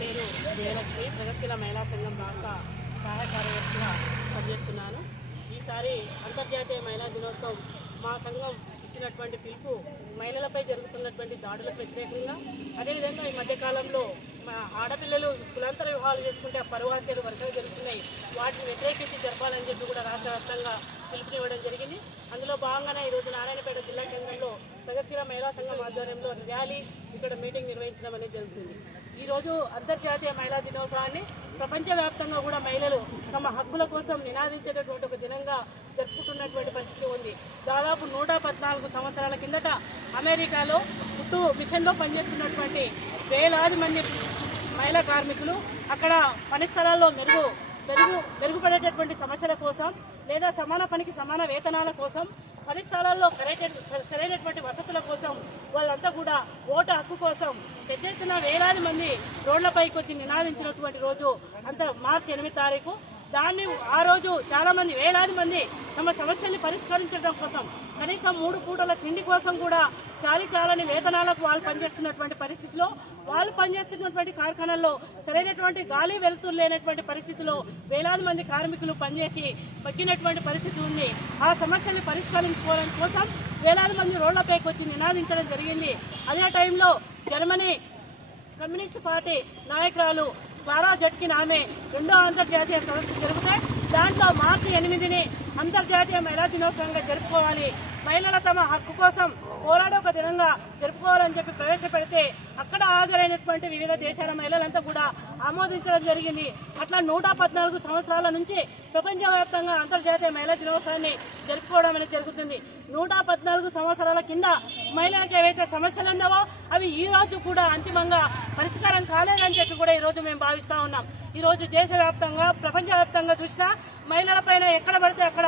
పేరు జయలక్ష్మి, ప్రగతిశీల మహిళా సంఘం రాష్ట్ర సహాయ కార్యదర్శిగా పనిచేస్తున్నాను. ఈసారి అంతర్జాతీయ మహిళా దినోత్సవం మా సంఘం ఇచ్చినటువంటి పిలుపు మహిళలపై జరుగుతున్నటువంటి దాడులకు వ్యతిరేకంగా, అదేవిధంగా ఈ మధ్యకాలంలో ఆడపిల్లలు కులాంతర వివాహాలు చేసుకుంటే ఆ పరువు హత్యలు వరుసగా జరుగుతున్నాయి. వాటిని వ్యతిరేకించి జరపాలని చెప్పి కూడా రాష్ట్ర వ్యాప్తంగా పిలుపునివ్వడం జరిగింది. అందులో భాగంగానే ఈరోజు నారాయణపేట జిల్లా కేంద్రంలో ప్రగతిశీల మహిళా సంఘం ఆధ్వర్యంలో ర్యాలీ, ఇక్కడ మీటింగ్ నిర్వహించడం అనేది జరుగుతుంది. ఈరోజు అంతర్జాతీయ మహిళా దినోత్సవాన్ని ప్రపంచవ్యాప్తంగా కూడా మహిళలు తమ హక్కుల కోసం నినాదించేటటువంటి ఒక దినంగా జరుపుకుంటున్నటువంటి పరిస్థితి ఉంది. దాదాపు 114 సంవత్సరాల కిందట అమెరికాలో పుట్టు మిషన్లో పనిచేస్తున్నటువంటి వేలాది మంది మహిళా కార్మికులు అక్కడ పని స్థలాల్లో మెరుగుపడేటటువంటి సమస్యల కోసం లేదా సమాన పనికి సమాన వేతనాల కోసం, పని స్థలాల్లో సరైనటువంటి వసతుల కోసం వాళ్ళంతా కూడా ఓటు హక్కు కోసం పెద్ద ఎత్తున వేలాది మంది రోడ్లపైకి వచ్చి నినాదించినటువంటి రోజు మార్చి 8 తారీఖు. ఆ రోజు చాలా మంది వేలాది మంది తమ సమస్యల్ని పరిష్కరించడం కోసం, కనీసం 3 పూటల తిండి కోసం కూడా చాలని వేతనాలకు వాళ్ళు పనిచేస్తున్నటువంటి పరిస్థితిలో, వాళ్ళు పనిచేస్తున్నటువంటి కార్ఖానాల్లో సరైనటువంటి గాలి వెలుతురు లేనటువంటి పరిస్థితిలో వేలాది మంది కార్మికులు పనిచేసి బగ్గినటువంటి పరిస్థితి ఉంది. ఆ సమస్యల్ని పరిష్కరించుకోవడం కోసం వేలాది మంది రోడ్లపైకి వచ్చి నినాదించడం జరిగింది. అదే టైంలో జర్మనీ కమ్యూనిస్టు పార్టీ నాయకురాలు క్లారా జెట్కిన్ ఆమె 2వ అంతర్జాతీయ సదస్సు జరిగితే దాంట్లో మార్చి 8ని అంతర్జాతీయ మహిళా దినోత్సవంగా జరుపుకోవాలి, మహిళల తమ హక్కు కోసం పోరాడే ఒక దినంగా జరుపుకోవాలని చెప్పి ప్రవేశపెడితే అక్కడ హాజరైనటువంటి వివిధ దేశాల మహిళలంతా కూడా ఆమోదించడం జరిగింది. అట్లా 114 సంవత్సరాల నుంచి ప్రపంచవ్యాప్తంగా అంతర్జాతీయ మహిళా దినోత్సవాన్ని జరుపుకోవడం అనేది జరుగుతుంది. 114 సంవత్సరాల కింద మహిళలకు ఏవైతే సమస్యలు ఉన్నావో అవి ఈ రోజు కూడా అంతిమంగా పరిష్కారం కాలేదని చెప్పి కూడా ఈరోజు మేము భావిస్తూ ఉన్నాం. ఈరోజు దేశవ్యాప్తంగా ప్రపంచవ్యాప్తంగా చూసినా మహిళలపైన ఎక్కడ పడితే అక్కడ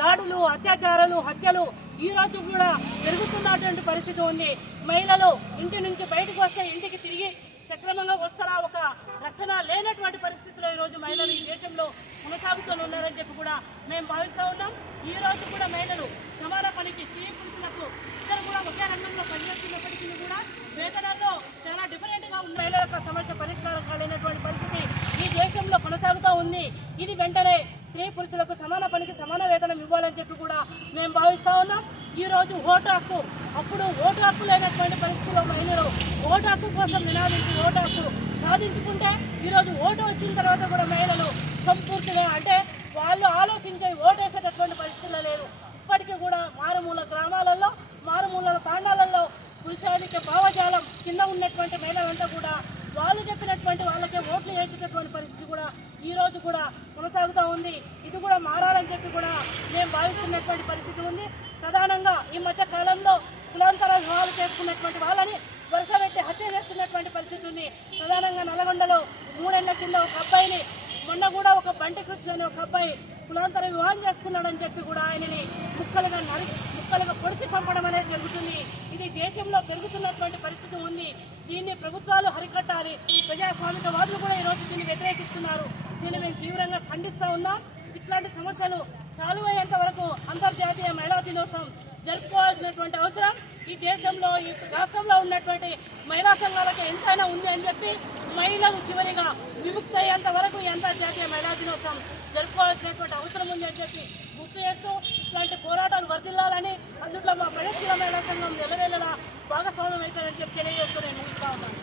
దాడులు, అత్యాచారాలు, హత్యలు ఈ రోజు కూడా పెరుగుతున్నటువంటి పరిస్థితి ఉంది. మహిళలు ఇంటి నుంచి బయటకు వస్తే ఇంటికి తిరిగి సక్రమంగా వస్తారా, ఒక రక్షణ లేనటువంటి పరిస్థితిలో ఈరోజు మహిళలు ఈ దేశంలో కొనసాగుతూ ఉన్నారని చెప్పి కూడా మేము భావిస్తూ ఉన్నాం. ఈ రోజు కూడా మహిళలు సమాన పనికి స్త్రీ పురుషులకు ఇద్దరు కూడా ఒకే రంగంలో పనిచేస్తున్నప్పటికీ కూడా వేతనాల్లో చాలా డిఫరెంట్గా ఉన్న మహిళల సమస్య పరిష్కారం కాలేనటువంటి పరిస్థితి ఈ దేశంలో కొనసాగుతూ ఉంది. ఇది వెంటనే స్త్రీ పురుషులకు సమాన పనికి సమాన వేతనం ఇవ్వాలని చెప్పి కూడా మేము భావిస్తూ ఉన్నాం. ఈ రోజు ఓటు హక్కు, అప్పుడు ఓటు హక్కు లేనటువంటి పరిస్థితుల్లో మహిళలు ఓటు హక్కు కోసం నినాదించి ఓటు హక్కు సాధించుకుంటే ఈరోజు ఓటు వచ్చిన తర్వాత కూడా మహిళలు సంపూర్తిగా అంటే వాళ్ళు ఆలోచించే ఓటు వేసేటటువంటి పరిస్థితుల్లో లేరు. ఇప్పటికీ కూడా మారుమూల గ్రామాలలో, మారుమూల తాండాలలో పురుషానికి భావజాలం కింద ఉన్నటువంటి మహిళలంతా కూడా వాళ్ళు చెప్పినటువంటి వాళ్ళకే ఓట్లు వేసేటటువంటి పరిస్థితి కూడా ఈ రోజు కూడా కొనసాగుతూ ఉంది. ఇది కూడా మారాలని చెప్పి కూడా మేము భావిస్తున్నటువంటి పరిస్థితి ఉంది. ప్రధానంగా ఈ మధ్య కాలంలో కులాంతర వివాహాలు చేసుకున్నటువంటి వాళ్ళని వరుస పెట్టి హత్య చేస్తున్నటువంటి పరిస్థితి ఉంది. ప్రధానంగా నల్గొండలో 3 ఏళ్ల కింద ఒక అబ్బాయిని, మొన్న కూడా ఒక బంటి కృష్ణ అనే ఒక అబ్బాయి కులాంతర వివాహం చేసుకున్నాడని చెప్పి కూడా ఆయనని ముక్కలుగా పొడిచి చంపడం అనేది జరుగుతుంది. ఇది దేశంలో పెరుగుతున్నటువంటి పరిస్థితి ఉంది. దీన్ని ప్రభుత్వాలు హరికట్టాలి. ప్రజాస్వామికవాదులు కూడా ఈరోజు దీన్ని వ్యతిరేకిస్తున్నారు. దీన్ని మేము తీవ్రంగా ఖండిస్తూ ఉన్నాం. ఇట్లాంటి సమస్యలు సాల్వ్ అయ్యేంత వరకు అంతర్జాతీయ మహిళా దినోత్సవం జరుపుకోవాల్సినటువంటి అవసరం ఈ దేశంలో, ఈ రాష్ట్రంలో ఉన్నటువంటి మహిళా సంఘాలకు ఎంతైనా ఉంది అని చెప్పి మహిళలు చివరిగా విముక్తి అయ్యేంత వరకు ఈ అంతర్జాతీయ మహిళా దినోత్సవం జరుపుకోవాల్సినటువంటి అవసరం ఉంది అని చెప్పి గుర్తు చేస్తూ ఇట్లాంటి పోరాటాలు వర్ధిల్లాలని, అందులో మా ప్రగతిశీల మహిళా సంఘం నిలవేళలా భాగస్వామ్యం అవుతుందని చెప్పి తెలియజేస్తూ నేను ముగిస్తా ఉన్నాను.